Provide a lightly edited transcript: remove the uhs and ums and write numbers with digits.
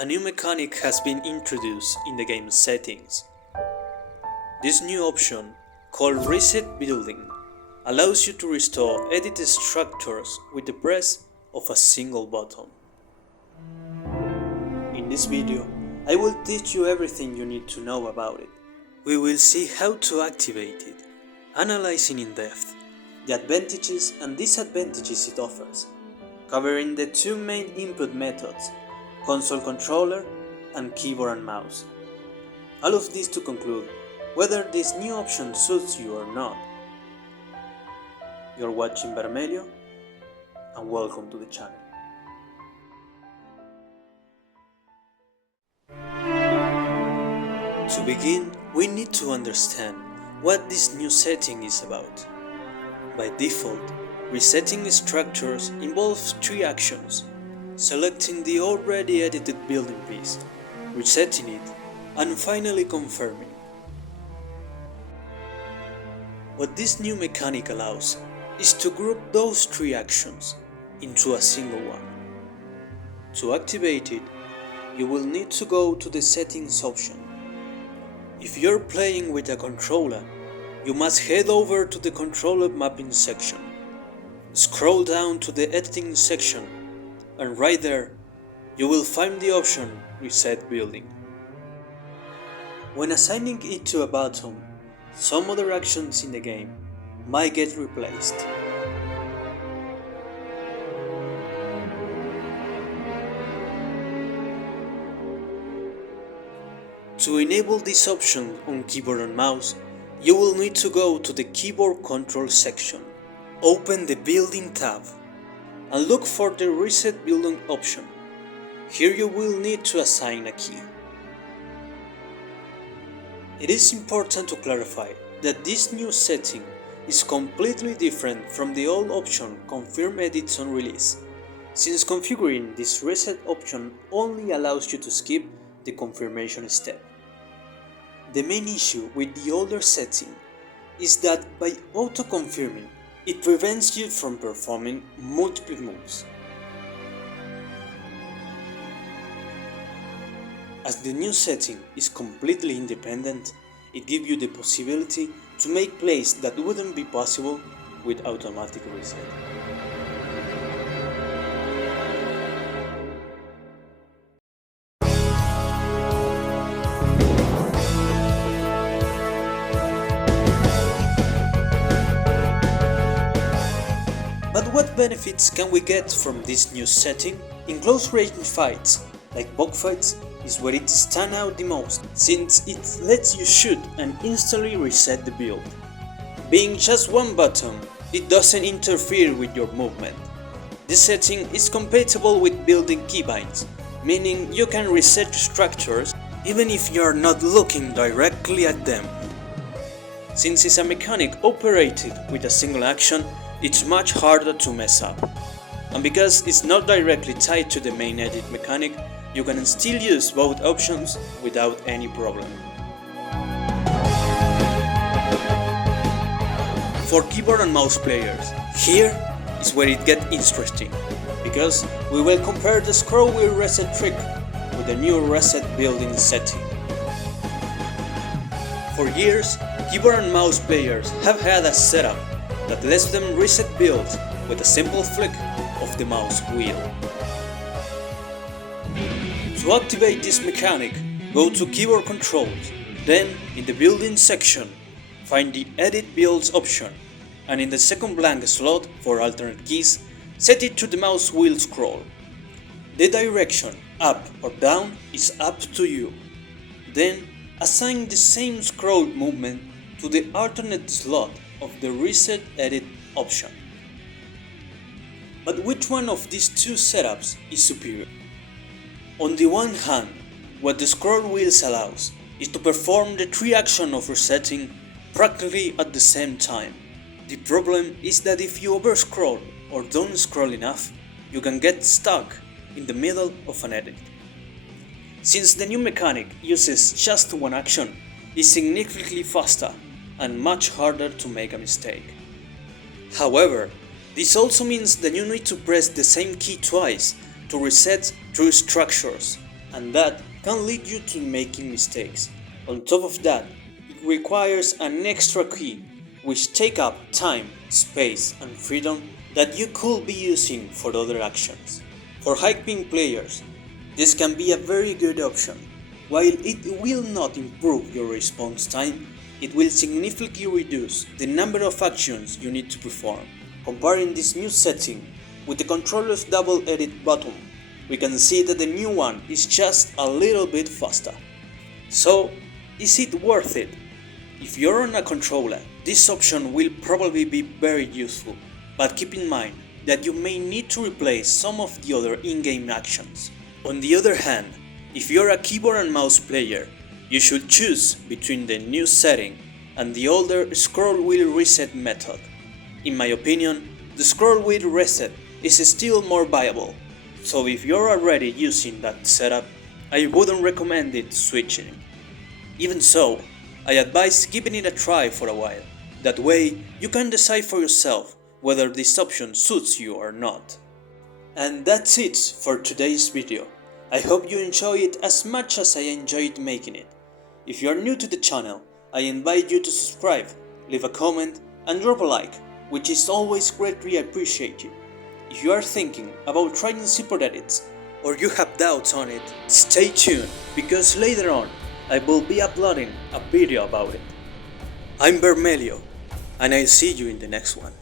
A new mechanic has been introduced in the game's settings. This new option, called Reset Building, allows you to restore edited structures with the press of a single button. In this video, I will teach you everything you need to know about it. We will see how to activate it, analyzing in depth the advantages and disadvantages it offers, covering the two main input methods, console controller and keyboard and mouse. All of this to conclude whether this new option suits you or not. You're watching Bermelio, and welcome to the channel. To begin, we need to understand what this new setting is about. By default, resetting structures involves three actions: selecting the already edited building piece, resetting it, and finally confirming. What this new mechanic allows is to group those three actions into a single one. To activate it, you will need to go to the settings option. If you're playing with a controller, you must head over to the controller mapping section. Scroll down to the editing section, and right there, you will find the option Reset Building. When assigning it to a button, some other actions in the game might get replaced. To enable this option on keyboard and mouse, you will need to go to the keyboard control section, open the Building tab, and look for the Reset Building option. Here you will need to assign a key. It is important to clarify that this new setting is completely different from the old option Confirm Edits on Release, since configuring this reset option only allows you to skip the confirmation step. The main issue with the older setting is that by auto-confirming, it prevents you from performing multiple moves. As the new setting is completely independent, it gives you the possibility to make plays that wouldn't be possible with automatic reset. But what benefits can we get from this new setting? In close range fights, like box fights, is where it stands out the most, since it lets you shoot and instantly reset the build. Being just one button, it doesn't interfere with your movement. This setting is compatible with building keybinds, meaning you can reset structures even if you're not looking directly at them. Since it's a mechanic operated with a single action, it's much harder to mess up. And because it's not directly tied to the main edit mechanic, you can still use both options without any problem. For keyboard and mouse players, here is where it gets interesting, because we will compare the scroll wheel reset trick with the new reset building setting. For years, keyboard and mouse players have had a setup that lets them reset builds with a simple flick of the mouse wheel. To activate this mechanic, go to Keyboard Controls, then in the Building section, find the Edit Builds option, and in the second blank slot for alternate keys, set it to the mouse wheel scroll. The direction, up or down, is up to you. Then, assign the same scroll movement to the alternate slot of the Reset Edit option. But which one of these two setups is superior? On the one hand, what the scroll wheels allows is to perform the three actions of resetting practically at the same time. The problem is that if you overscroll or don't scroll enough, you can get stuck in the middle of an edit. Since the new mechanic uses just one action, it's significantly faster and much harder to make a mistake. However, this also means that you need to press the same key twice to reset through structures, and that can lead you to making mistakes. On top of that, it requires an extra key which take up time, space, and freedom that you could be using for other actions. For high-ping players, this can be a very good option. While it will not improve your response time, it will significantly reduce the number of actions you need to perform. Comparing this new setting with the controller's double edit button, we can see that the new one is just a little bit faster. So, is it worth it? If you're on a controller, this option will probably be very useful, but keep in mind that you may need to replace some of the other in-game actions. On the other hand, if you're a keyboard and mouse player, you should choose between the new setting and the older scroll wheel reset method. In my opinion, the scroll wheel reset is still more viable, so if you're already using that setup, I wouldn't recommend it switching. Even so, I advise giving it a try for a while. That way, you can decide for yourself whether this option suits you or not. And that's it for today's video. I hope you enjoy it as much as I enjoyed making it. If you are new to the channel, I invite you to subscribe, leave a comment, and drop a like, which is always greatly appreciated. If you are thinking about trying super edits, or you have doubts on it, stay tuned, because later on, I will be uploading a video about it. I'm Bermelio, and I'll see you in the next one.